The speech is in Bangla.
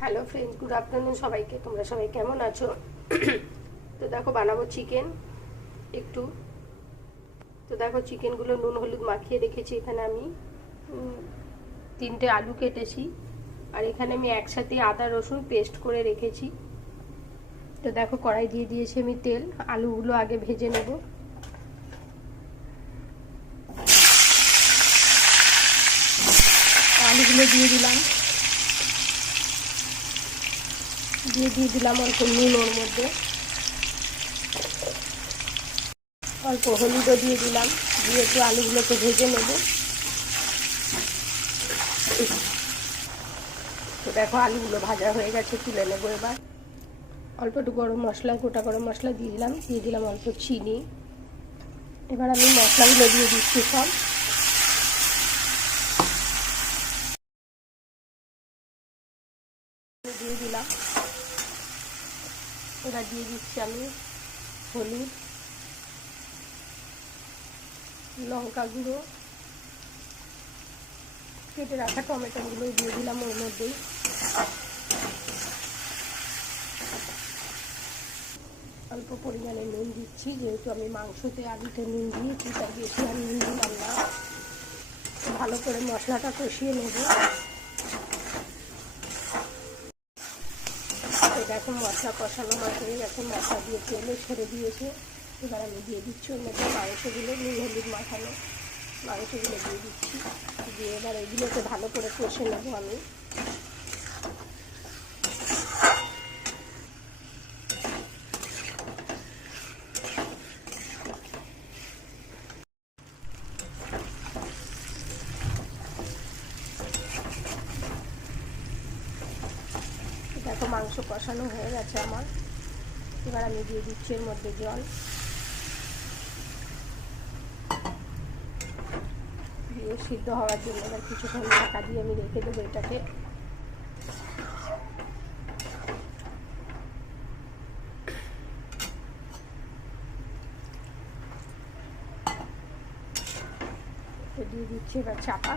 হ্যালো ফ্রেন্ডস, গুড আফটারনুন সবাইকে। তোমরা সবাই কেমন আছো? তো দেখো বানাবো চিকেন একটু। তো দেখো চিকেনগুলো নুন হলুদ মাখিয়ে রেখেছি। এখানে আমি 3টে আলু কেটেছি, আর এখানে আমি একসাথে আদা রসুন পেস্ট করে রেখেছি। তো দেখো কড়াই দিয়ে দিয়েছি আমি তেল। আলুগুলো আগে ভেজে নেব। আলুগুলো দিয়ে দিলাম, দিয়ে দিলাম অল্প নুন ওর মধ্যে, অল্প হলুদও দিয়ে দিলাম, দিয়ে একটু আলুগুলোকে ভেজে নেব। তো দেখো আলুগুলো ভাজা হয়ে গেছে, তুলে নেবো এবার। অল্প একটু গরম মশলা, গোটা গরম মশলা দিয়ে দিলাম অল্প চিনি। এবার আমি মশলাগুলো দিয়ে দিচ্ছি সব। দিয়ে দিলাম। এবার দিয়ে দিচ্ছি আমি হলুদ, লঙ্কা গুঁড়ো, কেটে রাখা টমেটোগুলো দিয়ে দিলাম ওর মধ্যেই। অল্প পরিমাণে নুন দিচ্ছি, যেহেতু আমি মাংসতে আলুতে নুন দিয়েছি তাই বেশি আর নুন দিলাম না। ভালো করে মশলাটা কষিয়ে নেব। দেখো মশলা কষানো হয়ে গেছে, মশলা দিয়ে তেলে ছেড়ে দিয়েছে। এবার আমি দিয়ে দিচ্ছি ওর মধ্যে মাংসগুলো, নুন হলুদ মাখানো মাংসগুলো দিয়ে দিচ্ছি। দিয়ে এবার এগুলোকে ভালো করে কষে নেবো আমি। দেখো মাংস কষানো হয়ে গেছে আমার। এবার আমি দিয়ে দিচ্ছি এর মধ্যে জল। দিয়ে সিদ্ধ হওয়ার জন্য এবার কিছুক্ষণ ঢাকা দিয়ে আমি রেখে দেবো এটাকে। দিয়ে দিচ্ছি এবার চাপা।